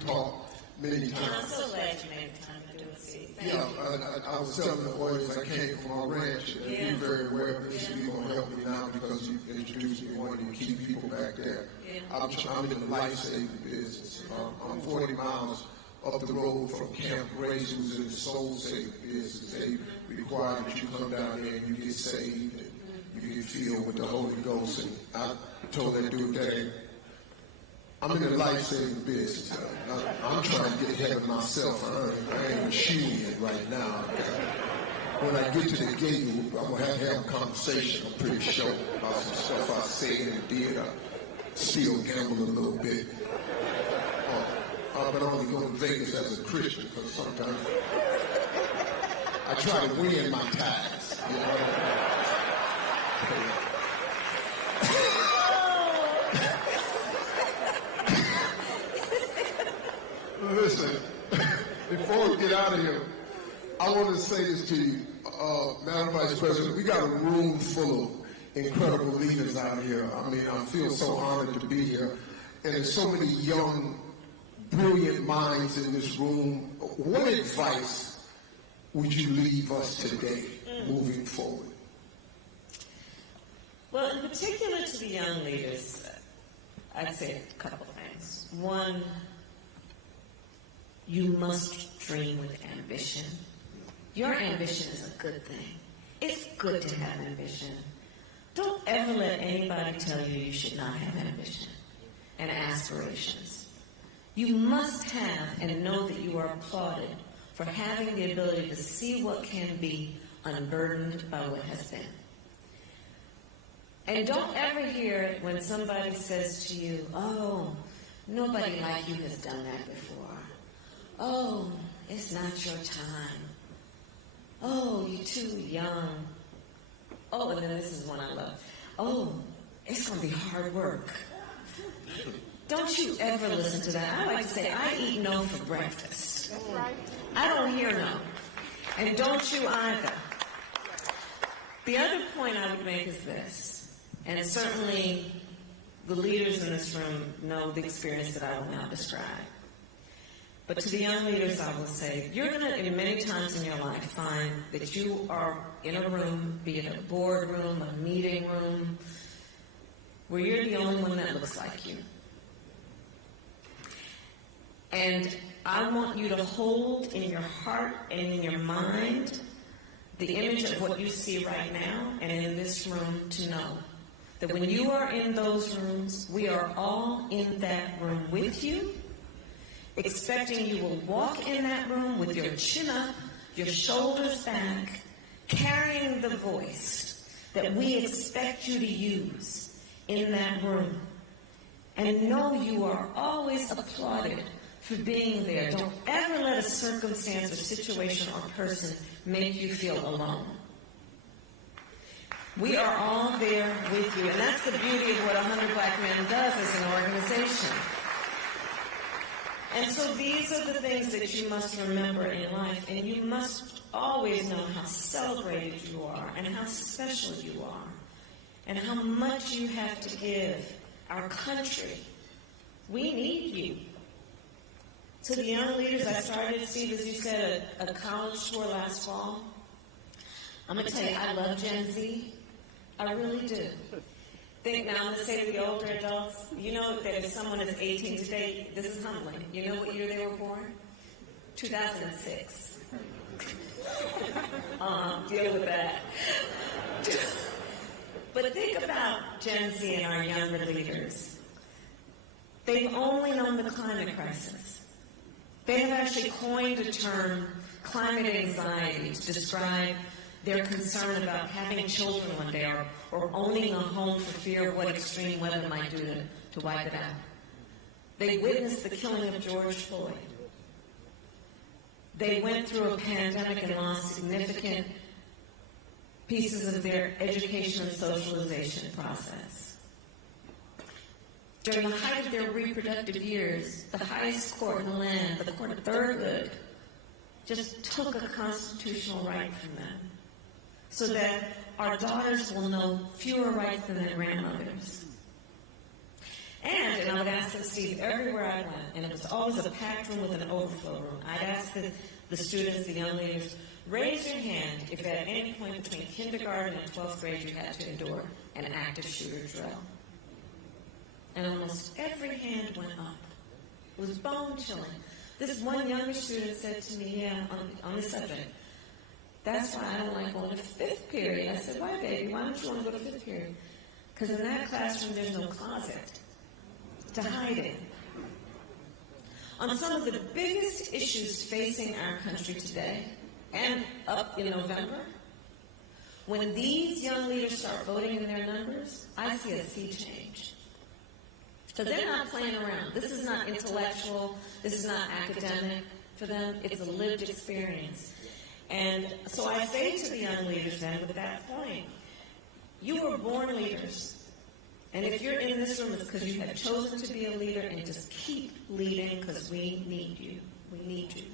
we've talked many times. I'm so glad you made the time to do it, Steve. I was telling the audience I came from our ranch, and you're very aware of this, and you're going to help me now because you introduced me one of the key people back there. I'm in the life-saving business. I'm 40 miles up the road from Camp Grace, who's in the soul-saving business. They require that you come down there and you get saved and you get filled with the Holy Ghost. And I told that dude that I'm in the life-saving business. I'm trying to get heaven myself. I ain't achieving it right now. When I get to the gate, I'm going to have a conversation, I'm pretty sure, about some stuff I said and did. I still gamble a little bit. But I only go to Vegas as a Christian because sometimes I try to win my ties, you know. Listen, before we get out of here, I want to say this to you, Madam Vice President. We got a room full of incredible leaders out here. I mean, I feel so honored to be here. And there's so many young, brilliant minds in this room. What advice would you leave us today moving forward? Well, in particular to the young leaders, I'd say a couple of things. One, you must dream with ambition. Your ambition is a good thing. It's good to have ambition. Don't ever let anybody tell you you should not have ambition and aspirations. You must have and know that you are applauded for having the ability to see what can be unburdened by what has been. And don't ever hear it when somebody says to you, oh, nobody like you has done that before. Oh, it's not your time. Oh, you're too young. Oh, and then this is one I love. Oh, it's going to be hard work. Don't you ever listen to that. I like to say, I eat no for breakfast. That's right. I don't hear no. And don't you either. The other point I would make is this, and certainly the leaders in this room know the experience that I will now describe. But to the young leaders, I will say, you're going to, many times in your life, find that you are in a room, be it a boardroom, a meeting room, where you're the only one that looks like you. And I want you to hold in your heart and in your mind the image of what you see right now and in this room to know that when you are in those rooms, we are all in that room with you, expecting you will walk in that room with your chin up, your shoulders back, carrying the voice that we expect you to use in that room. And know you are always applauded for being there. Don't ever let a circumstance or situation or person make you feel alone. We are all there with you, and that's the beauty of what 100 Black Men does as an organization. And so these are the things that you must remember in life, and you must always know how celebrated you are and how special you are and how much you have to give our country. We need you. To the young leaders, I started, Steve, as you said, a college tour last fall. I'm going to tell you, I love Gen Z. I really do. Now I'm going to say to the older adults, you know that if someone is 18 today, this is humbling. You know what year they were born? 2006. Deal with that. But think about Gen Z and our younger leaders. They've only known the climate crisis. They have actually coined a term, climate anxiety, to describe their concern about having children one day or owning a home for fear of what extreme weather might do to wipe it out. They witnessed the killing of George Floyd. They went through a pandemic and lost significant pieces of their education and socialization process. During the height of their reproductive years, the highest court in the land, the court of Thurgood, just took a constitutional right from them so that our daughters will know fewer rights than their grandmothers. And I would ask them, Steve, everywhere I went, and it was always a packed room with an overflow room, I'd ask the students, the young leaders, raise your hand if at any point between kindergarten and 12th grade you had to endure an active shooter drill. And almost every hand went up. It was bone-chilling. This one younger student said to me, on the subject, that's why I don't like going to fifth period. I said, why, baby? Why don't you want to go to fifth period? Because in that classroom, there's no closet to hide in. On some of the biggest issues facing our country today, and up in November, when these young leaders start voting in their numbers, I see a sea change. So they're not playing around. This is not intellectual. This is not academic. For them, it's a lived experience. And so I say to the young leaders then, with that point, you were born leaders. And if you're in this room, it's because you have chosen to be a leader, and just keep leading because we need you. We need you.